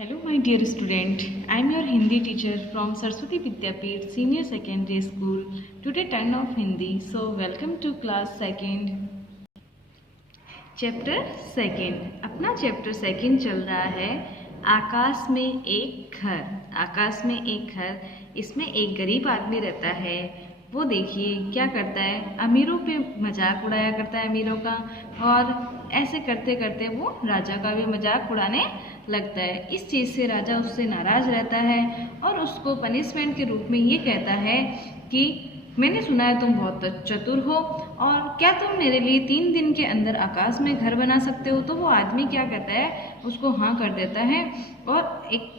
Hello my dear student, I am your Hindi teacher from Saraswati Vidyapeeth Senior Secondary School. Today turn of Hindi. So welcome to class 2nd. Chapter second. अपना chapter second चल रहा है आकाश में एक घर. आकाश में एक घर, इसमें एक गरीब आदमी रहता है. वो देखिए क्या करता है, अमीरों पे मजाक उड़ाया करता है अमीरों का, और ऐसे करते करते वो राजा का भी मजाक उड़ाने लगता है. इस चीज़ से राजा उससे नाराज़ रहता है और उसको पनिशमेंट के रूप में ये कहता है कि मैंने सुना है तुम बहुत चतुर हो, और क्या तुम मेरे लिए 3 दिन के अंदर आकाश में घर बना सकते हो. तो वो आदमी क्या कहता है, उसको हाँ कर देता है. और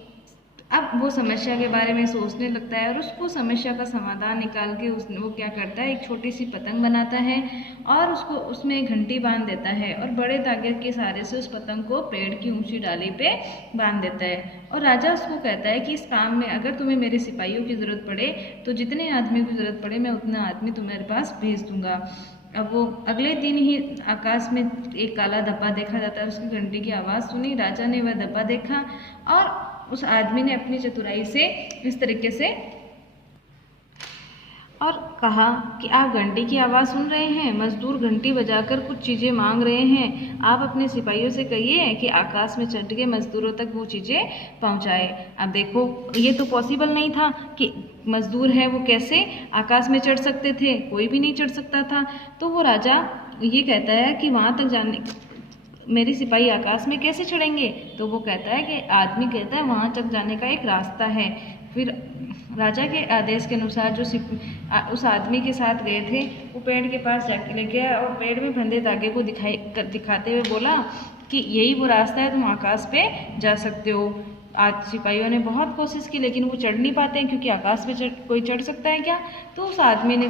अब वो समस्या के बारे में सोचने लगता है और उसको समस्या का समाधान निकाल के वो क्या करता है, एक छोटी सी पतंग बनाता है और उसको उसमें एक घंटी बांध देता है और बड़े धागे के सहारे से उस पतंग को पेड़ की ऊंची डाली पे बांध देता है. और राजा उसको कहता है कि इस काम में अगर तुम्हें मेरे सिपाहियों की ज़रूरत पड़े तो जितने आदमी की ज़रूरत पड़े मैं उतना आदमी तुम्हारे पास भेज दूंगा. अब वो अगले दिन ही आकाश में एक काला धब्बा देखा जाता है. उसकी घंटी की आवाज़ सुनी, राजा ने वह धब्बा देखा और उस आदमी ने अपनी चतुराई से इस तरीके से और कहा कि आप घंटी की आवाज़ सुन रहे हैं, मजदूर घंटी बजाकर कुछ चीज़ें मांग रहे हैं, आप अपने सिपाहियों से कहिए कि आकाश में चढ़ के मजदूरों तक वो चीज़ें पहुंचाए. अब देखो ये तो पॉसिबल नहीं था कि मजदूर है वो कैसे आकाश में चढ़ सकते थे, कोई भी नहीं चढ़ सकता था. तो वो राजा ये कहता है कि वहाँ तक जाने मेरे सिपाही आकाश में कैसे चढ़ेंगे. तो वो कहता है कि आदमी कहता है वहाँ तक जाने का एक रास्ता है. फिर राजा के आदेश के अनुसार जो उस आदमी के साथ गए थे वो पेड़ के पास जाके ले गया और पेड़ में बंधे धागे को दिखाते हुए बोला कि यही वो रास्ता है, तुम आकाश पे जा सकते हो. आज सिपाहियों ने बहुत कोशिश की लेकिन वो चढ़ नहीं पाते हैं, क्योंकि आकाश पे कोई चढ़ सकता है क्या. तो उस आदमी ने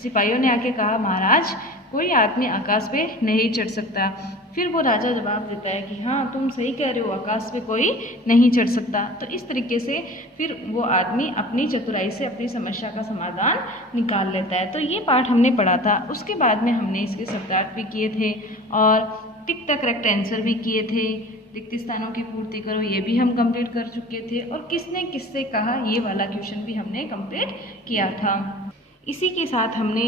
सिपाहियों ने आके कहा, महाराज कोई आदमी आकाश पे नहीं चढ़ सकता. फिर वो राजा जवाब देता है कि हाँ तुम सही कह रहे हो, आकाश पे कोई नहीं चढ़ सकता. तो इस तरीके से फिर वो आदमी अपनी चतुराई से अपनी समस्या का समाधान निकाल लेता है. तो ये पाठ हमने पढ़ा था. उसके बाद में हमने इसके शब्दार्थ भी किए थे और टिक टक करेक्ट आंसर भी किए थे. रिक्त स्थानों की पूर्ति करो, ये भी हम कंप्लीट कर चुके थे. और किसने किससे कहा, ये वाला क्वेश्चन भी हमने कंप्लीट किया था. इसी के साथ हमने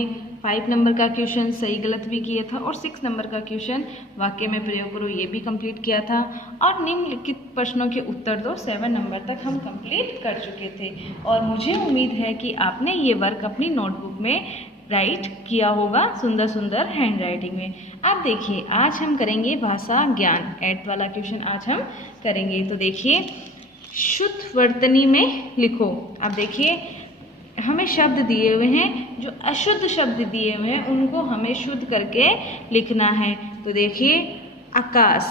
5 नंबर का क्वेश्चन सही गलत भी किया था और 6 नंबर का क्वेश्चन वाक्य में प्रयोग करो, ये भी कंप्लीट किया था. और निम्नलिखित प्रश्नों के उत्तर दो 7 नंबर तक हम कंप्लीट कर चुके थे. और मुझे उम्मीद है कि आपने ये वर्क अपनी नोटबुक में राइट किया होगा सुंदर सुंदर हैंड राइटिंग में. आप देखिए आज हम करेंगे भाषा ज्ञान 8th वाला क्वेश्चन आज हम करेंगे. तो देखिए शुद्ध वर्तनी में लिखो. आप देखिए हमें शब्द दिए हुए हैं, जो अशुद्ध शब्द दिए हुए हैं उनको हमें शुद्ध करके लिखना है. तो देखिए आकाश,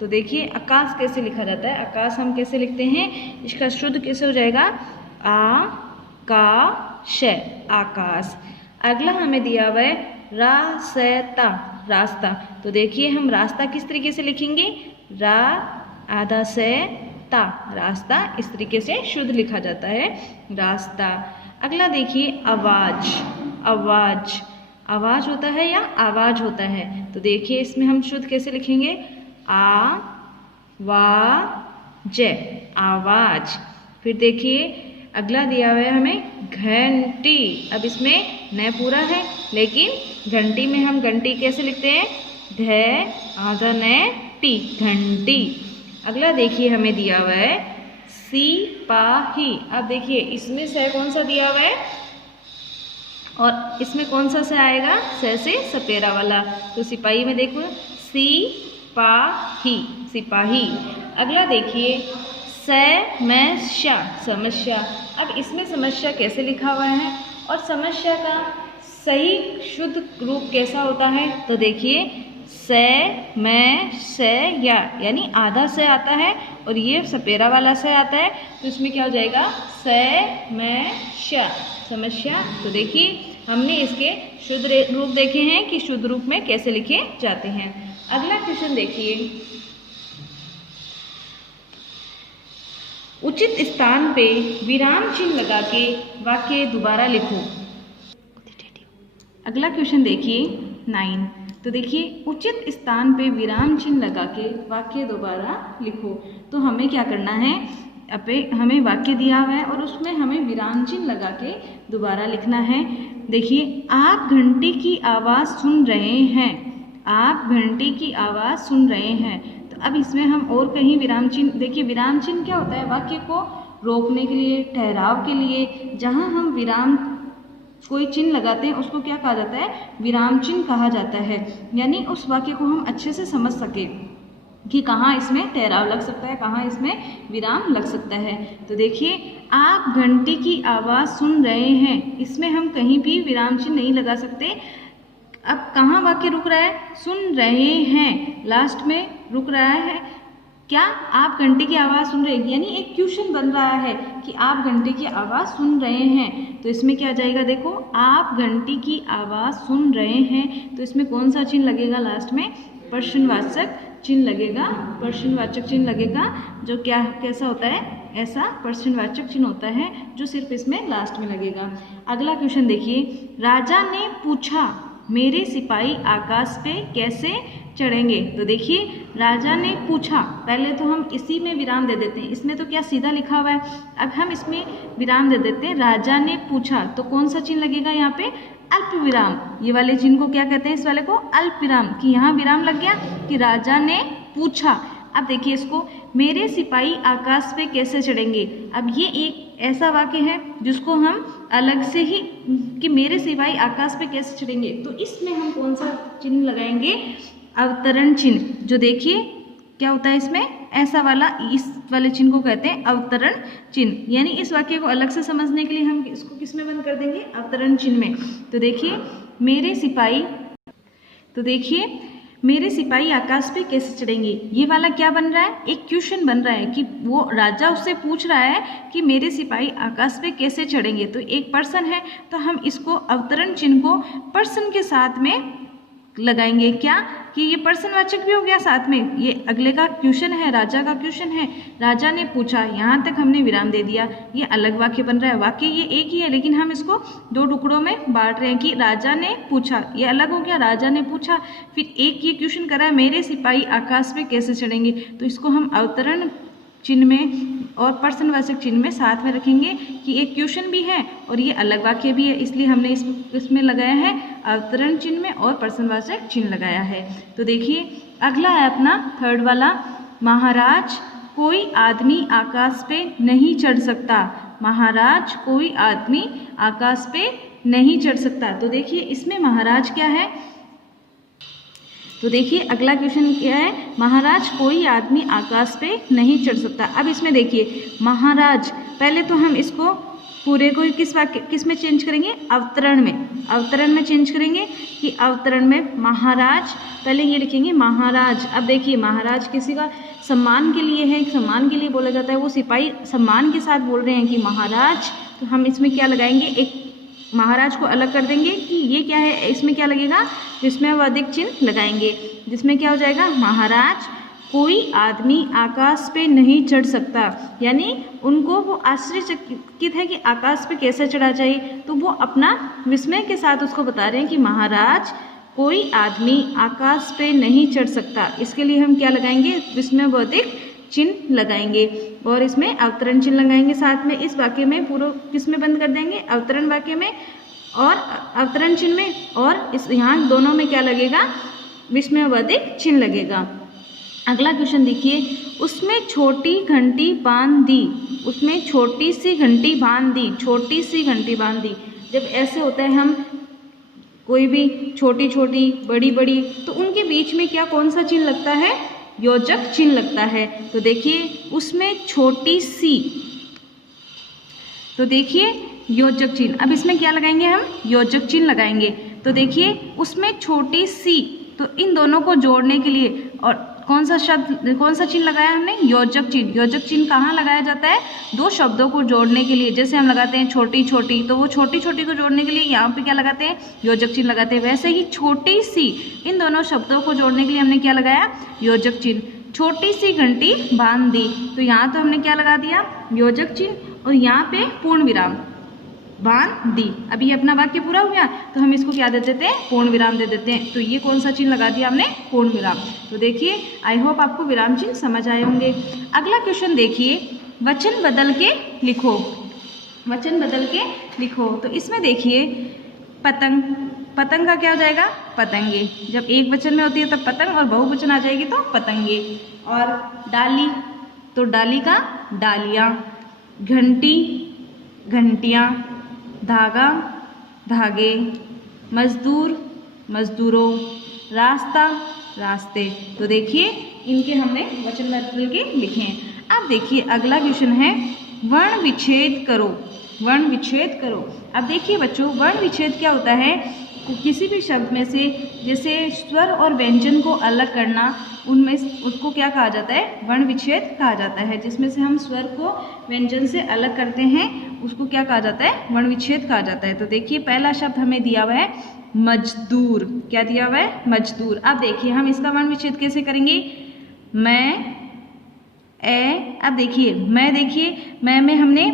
तो देखिए आकाश कैसे लिखा जाता है. आकाश हम कैसे लिखते हैं, इसका शुद्ध कैसे हो जाएगा, आ का श, आकाश. अगला हमें दिया हुआ है रास्ता, रास्ता. तो देखिए हम रास्ता किस तरीके से लिखेंगे, रा आधा से ता, रास्ता. इस तरीके से शुद्ध लिखा जाता है रास्ता. अगला देखिए आवाज, आवाज, आवाज होता है या आवाज होता है. तो देखिए इसमें हम शुद्ध कैसे लिखेंगे, आ वा ज, आवाज. फिर देखिए अगला दिया हुआ है हमें घंटी. अब इसमें न पूरा है लेकिन घंटी में हम घंटी कैसे लिखते हैं, ध आधा न टी, घंटी. अगला देखिए हमें दिया हुआ है सिपाही. अब देखिए इसमें से कौन सा दिया हुआ है और इसमें कौन सा से आएगा, से सपेरा वाला. तो सिपाही में देखो सिपाही, सिपाही. अगला देखिए समस्या, समस्या. अब इसमें समस्या कैसे लिखा हुआ है और समस्या का सही शुद्ध रूप कैसा होता है. तो देखिए से में से या, यानी आधा से आता है और ये सपेरा वाला से आता है. तो इसमें क्या हो जाएगा, से में श, समस्या. तो देखिए हमने इसके शुद्ध रूप देखे हैं कि शुद्ध रूप में कैसे लिखे जाते हैं. अगला क्वेश्चन देखिए, उचित स्थान पे विराम चिन्ह लगा के वाक्य दोबारा लिखो. अगला क्वेश्चन देखिए 9. तो देखिए उचित स्थान पे विराम चिन्ह लगा के वाक्य दोबारा लिखो। तो हमें क्या करना है, हमें वाक्य दिया हुआ है और उसमें हमें विराम चिन्ह लगा के दोबारा लिखना है। देखिए आप घंटी की आवाज़ सुन रहे हैं, आप घंटी की आवाज़ सुन रहे हैं। तो अब इसमें हम और कहीं विराम चिन्ह, देखिए विराम चिन्ह क्या होता है, वाक्य को रोकने के लिए, ठहराव के लिए, जहाँ हम विराम कोई चिन्ह लगाते हैं उसको क्या कहा जाता है, विराम चिन्ह कहा जाता है। यानी उस वाक्य को हम अच्छे से समझ सके कि कहाँ इसमें ठहराव लग सकता है, कहाँ इसमें विराम लग सकता है। तो देखिए आप घंटी की आवाज़ सुन रहे हैं, इसमें हम कहीं भी विराम चिन्ह नहीं लगा सकते। अब कहाँ वाक्य रुक रहा है, सुन रहे हैं, लास्ट में रुक रहा है। क्या आप घंटी की आवाज़ सुन रहे हैं, यानी एक क्वेश्चन बन रहा है कि आप घंटी की आवाज़ सुन रहे हैं। तो इसमें क्या जाएगा, देखो आप घंटी की आवाज़ सुन रहे हैं, तो इसमें कौन सा चिन्ह लगेगा, लास्ट में प्रश्नवाचक चिन्ह लगेगा। प्रश्नवाचक चिन्ह लगेगा जो क्या कैसा होता है, ऐसा प्रश्नवाचक चिन्ह होता है जो सिर्फ इसमें लास्ट में लगेगा। अगला क्वेश्चन देखिए, राजा ने पूछा मेरे सिपाही आकाश पे कैसे चढ़ेंगे। तो देखिए राजा ने पूछा, पहले तो हम इसी में विराम दे देते हैं, इसमें तो क्या सीधा लिखा हुआ है, अब हम इसमें विराम दे देते हैं। राजा ने पूछा तो कौन सा चिन्ह लगेगा यहाँ पे, अल्प विराम। ये वाले चिन्ह को क्या कहते हैं, इस वाले को अल्प विराम, कि यहाँ विराम लग गया कि राजा ने पूछा। अब देखिए इसको, मेरे सिपाही आकाश पे कैसे चढ़ेंगे। अब ये एक ऐसा वाक्य है जिसको हम अलग से ही, कि मेरे सिपाही आकाश पे कैसे चढ़ेंगे, तो इसमें हम कौन सा चिन्ह लगाएंगे, अवतरण चिन्ह। जो देखिए क्या होता है इसमें, ऐसा वाला, इस वाले चिन्ह को कहते हैं अवतरण चिन्ह। यानी इस वाक्य को अलग से समझने के लिए हम इसको किस में बंद कर देंगे, अवतरण चिन्ह में। तो देखिए मेरे सिपाही, तो देखिए मेरे सिपाही आकाश पे कैसे चढ़ेंगे, ये वाला क्या बन रहा है, एक क्वेश्चन बन रहा है कि वो राजा उससे पूछ रहा है कि मेरे सिपाही आकाश पे कैसे चढ़ेंगे। तो एक पर्सन है, तो हम इसको अवतरण चिन्ह को पर्सन के साथ में लगाएंगे, क्या कि ये पर्सनवाचक भी हो गया साथ में। ये अगले का क्वेश्चन है, राजा का क्वेश्चन है, राजा ने पूछा, यहाँ तक हमने विराम दे दिया, ये अलग वाक्य बन रहा है। वाक्य ये एक ही है लेकिन हम इसको दो टुकड़ों में बांट रहे हैं कि राजा ने पूछा, ये अलग हो गया, राजा ने पूछा, फिर एक ये क्वेश्चन करा है, मेरे सिपाही आकाश में कैसे चढ़ेंगे। तो इसको हम अवतरण चिन्ह में और पर्सनवाचक चिन्ह में साथ में रखेंगे कि एक क्वेश्चन भी है और ये अलग वाक्य भी है, इसलिए हमने इसमें लगाया है अवतरण चिन्ह में और पर्सनवाचक चिन्ह लगाया है। तो देखिए अगला है अपना थर्ड वाला, महाराज कोई आदमी आकाश पे नहीं चढ़ सकता। महाराज कोई आदमी आकाश पे नहीं चढ़ सकता। तो देखिए इसमें महाराज क्या है, तो देखिए अगला क्वेश्चन क्या है, महाराज कोई आदमी आकाश पे नहीं चढ़ सकता। अब इसमें देखिए महाराज, पहले तो हम इसको पूरे को किस में चेंज करेंगे, अवतरण में, अवतरण में चेंज करेंगे कि अवतरण में महाराज, पहले ये लिखेंगे महाराज। अब देखिए महाराज किसी का सम्मान के लिए है, सम्मान के लिए बोला जाता है, वो सिपाही सम्मान के साथ बोल रहे हैं कि महाराज। तो हम इसमें क्या लगाएंगे, एक महाराज को अलग कर देंगे कि ये क्या है, इसमें क्या लगेगा, जिसमें वो अधिक चिन्ह लगाएंगे, जिसमें क्या हो जाएगा, महाराज कोई आदमी आकाश पे नहीं चढ़ सकता। यानी उनको वो आश्चर्यचकित है कि आकाश पे कैसे चढ़ा जाए, तो वो अपना विस्मय के साथ उसको बता रहे हैं कि महाराज कोई आदमी आकाश पे नहीं चढ़ सकता। इसके लिए हम क्या लगाएंगे, विस्मयबोधक चिन्ह लगाएंगे और इसमें अवतरण चिन्ह लगाएंगे साथ में। इस वाक्य में पूरा किस में बंद कर देंगे, अवतरण वाक्य में और अवतरण चिन्ह में, और इस यहाँ दोनों में क्या लगेगा, विस्मयबोधक चिन्ह लगेगा। अगला क्वेश्चन देखिए, उसमें छोटी घंटी बांध दी, उसमें छोटी सी घंटी बांध दी, छोटी सी घंटी बांध दी। जब ऐसे होता है हम कोई भी छोटी छोटी बड़ी बड़ी, तो उनके बीच में क्या कौन सा चिन्ह लगता है, योजक चिन्ह लगता है। तो देखिए उसमें छोटी सी, तो देखिए योजक चिन्ह, अब इसमें क्या लगाएंगे हम, योजक चिन्ह लगाएंगे। तो देखिए उसमें छोटी सी, तो इन दोनों को जोड़ने के लिए, और कौन सा शब्द, कौन सा चिन्ह लगाया हमने, योजक चिन्ह। योजक चिन्ह कहाँ लगाया जाता है, दो शब्दों को जोड़ने के लिए। जैसे हम लगाते हैं छोटी छोटी, तो वो छोटी छोटी को जोड़ने के लिए यहाँ पे क्या लगाते हैं, योजक चिन्ह लगाते हैं। वैसे ही छोटी सी, इन दोनों शब्दों को जोड़ने के लिए हमने क्या लगाया, योजक चिन्ह। छोटी सी घंटी बांध दी, तो यहाँ तो हमने क्या लगा दिया, योजक चिन्ह, और यहाँ पे पूर्ण विराम। बांध दी। अभी ये अपना वाक्य पूरा हो गया, तो हम इसको क्या दे देते हैं, पूर्ण विराम दे देते हैं। तो ये कौन सा चिन्ह लगा दिया हमने, पूर्ण विराम। तो देखिए आई होप आपको विराम चिन्ह समझ आए होंगे। अगला क्वेश्चन देखिए, वचन बदल के लिखो। वचन बदल के लिखो, तो इसमें देखिए पतंग, पतंग का क्या हो जाएगा, पतंगे। जब एक वचन में होती है तब पतंग, और बहुवचन आ जाएगी तो पतंगे। और डाली, तो डाली का डालियाँ। घंटी, घंटियाँ। धागा, धागे। मजदूर, मजदूरों। रास्ता, रास्ते। तो देखिए इनके हमने वचन बदल के लिखे हैं। अब देखिए अगला क्वेश्चन है, वर्ण विच्छेद करो। वर्ण विच्छेद करो। अब देखिए बच्चों, वर्ण विच्छेद क्या होता है, किसी भी शब्द में से जैसे स्वर और व्यंजन को अलग करना, उनमें उसको क्या कहा जाता है, वर्ण विच्छेद कहा जाता है। जिसमें से हम स्वर को व्यंजन से अलग करते हैं उसको क्या कहा जाता है, वर्ण विच्छेद कहा जाता है। तो देखिए पहला शब्द हमें दिया हुआ है मजदूर। क्या दिया हुआ है, मजदूर। अब देखिए हम इसका वर्ण विच्छेद कैसे करेंगे, मैं, ए। अब देखिए मैं, देखिए मैं में हमने,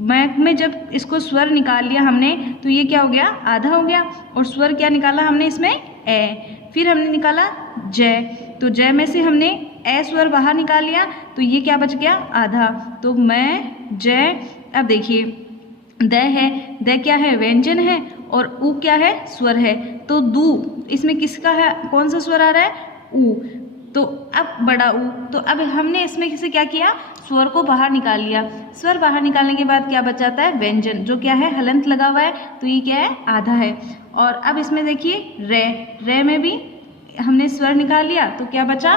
मैं में जब इसको स्वर निकाल लिया हमने तो ये क्या हो गया, आधा हो गया। और स्वर क्या निकाला हमने इसमें, ए। फिर हमने निकाला जय, तो जय में से हमने ए स्वर बाहर निकाल लिया तो ये क्या बच गया, आधा। तो मैं, जय। अब देखिए द है, द क्या है, व्यंजन है, और उ क्या है, स्वर है। तो दू, इसमें किसका है, कौन सा स्वर आ रहा है, उ। तो अब बड़ा ऊ, तो अब हमने इसमें से क्या किया, स्वर को बाहर निकाल लिया। स्वर बाहर निकालने के बाद क्या बच जाता है, व्यंजन, जो क्या है, हलंत लगा हुआ है, तो ये क्या है, आधा है। और अब इसमें देखिए रे, रे में भी हमने स्वर निकाल लिया तो क्या बचा,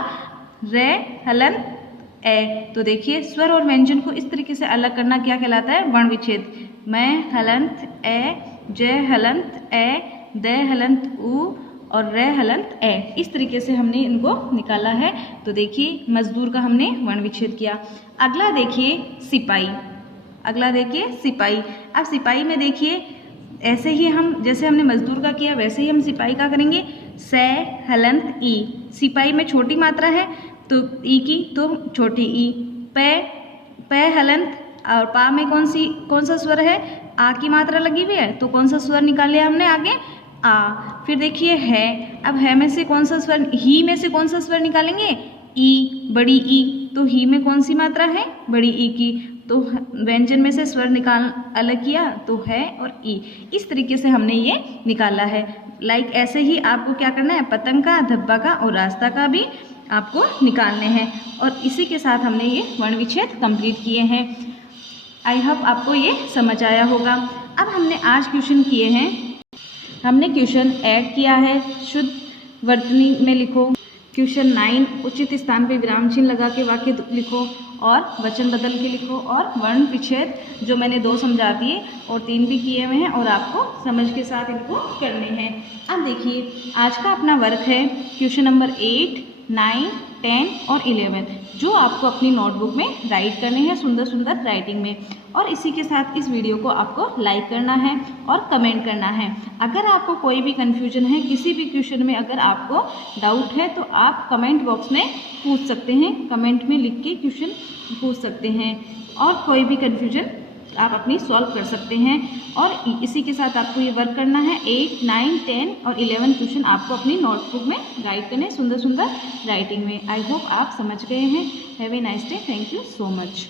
रे हलंत ए। तो देखिए स्वर और व्यंजन को इस तरीके से अलग करना क्या कहलाता है, वर्ण विच्छेद। मैं हलंत ए, जय हलंत ए, द हलंत उ, और रे हलंत ए। इस तरीके से हमने इनको निकाला है। तो देखिए मजदूर का हमने वर्ण विच्छेद किया। अगला देखिए सिपाही। अगला देखिए सिपाही। अब सिपाही में देखिए ऐसे ही हम, जैसे हमने मजदूर का किया वैसे ही हम सिपाही का करेंगे। से हलंत ई, सिपाही में छोटी मात्रा है तो ई की, तो छोटी ई। पे, पे हलंत, और पा में कौन सा स्वर है, आ की मात्रा लगी हुई है, तो कौन सा स्वर निकाल लिया हमने आगे, आ। फिर देखिए है, अब है में से कौन सा स्वर, ही में से कौन सा स्वर निकालेंगे, ई, बड़ी ई। तो ही में कौन सी मात्रा है, बड़ी ई की। तो व्यंजन में से स्वर निकाल अलग किया तो है और ई। इस तरीके से हमने ये निकाला है। लाइक ऐसे ही आपको क्या करना है, पतंग का, धब्बा का और रास्ता का भी आपको निकालने हैं। और इसी के साथ हमने ये वर्ण विच्छेद कंप्लीट किए हैं। आई होप आपको ये समझ आया होगा। अब हमने आज क्वेश्चन किए हैं, हमने क्वेश्चन ऐड किया है, शुद्ध वर्तनी में लिखो। क्वेश्चन 9, उचित स्थान पे विराम चिन्ह लगा के वाक्य लिखो, और वचन बदल के लिखो, और वर्ण विच्छेद जो मैंने 2 समझा दिए और 3 भी किए हुए हैं, और आपको समझ के साथ इनको करने हैं। अब देखिए आज का अपना वर्क है क्वेश्चन नंबर 8, 9, 10 और 11, जो आपको अपनी नोटबुक में राइट करने हैं सुंदर सुंदर राइटिंग में। और इसी के साथ इस वीडियो को आपको लाइक करना है और कमेंट करना है। अगर आपको कोई भी कन्फ्यूजन है, किसी भी क्वेश्चन में अगर आपको डाउट है तो आप कमेंट बॉक्स में पूछ सकते हैं, कमेंट में लिख के क्वेश्चन पूछ सकते हैं, और कोई भी कन्फ्यूजन आप अपनी सॉल्व कर सकते हैं। और इसी के साथ आपको ये वर्क करना है, 8, 9, 10 और 11 क्वेश्चन आपको अपनी नोटबुक में राइट करने, सुंदर सुंदर राइटिंग में। आई होप आप समझ गए हैं। Have a nice day. Thank you so much.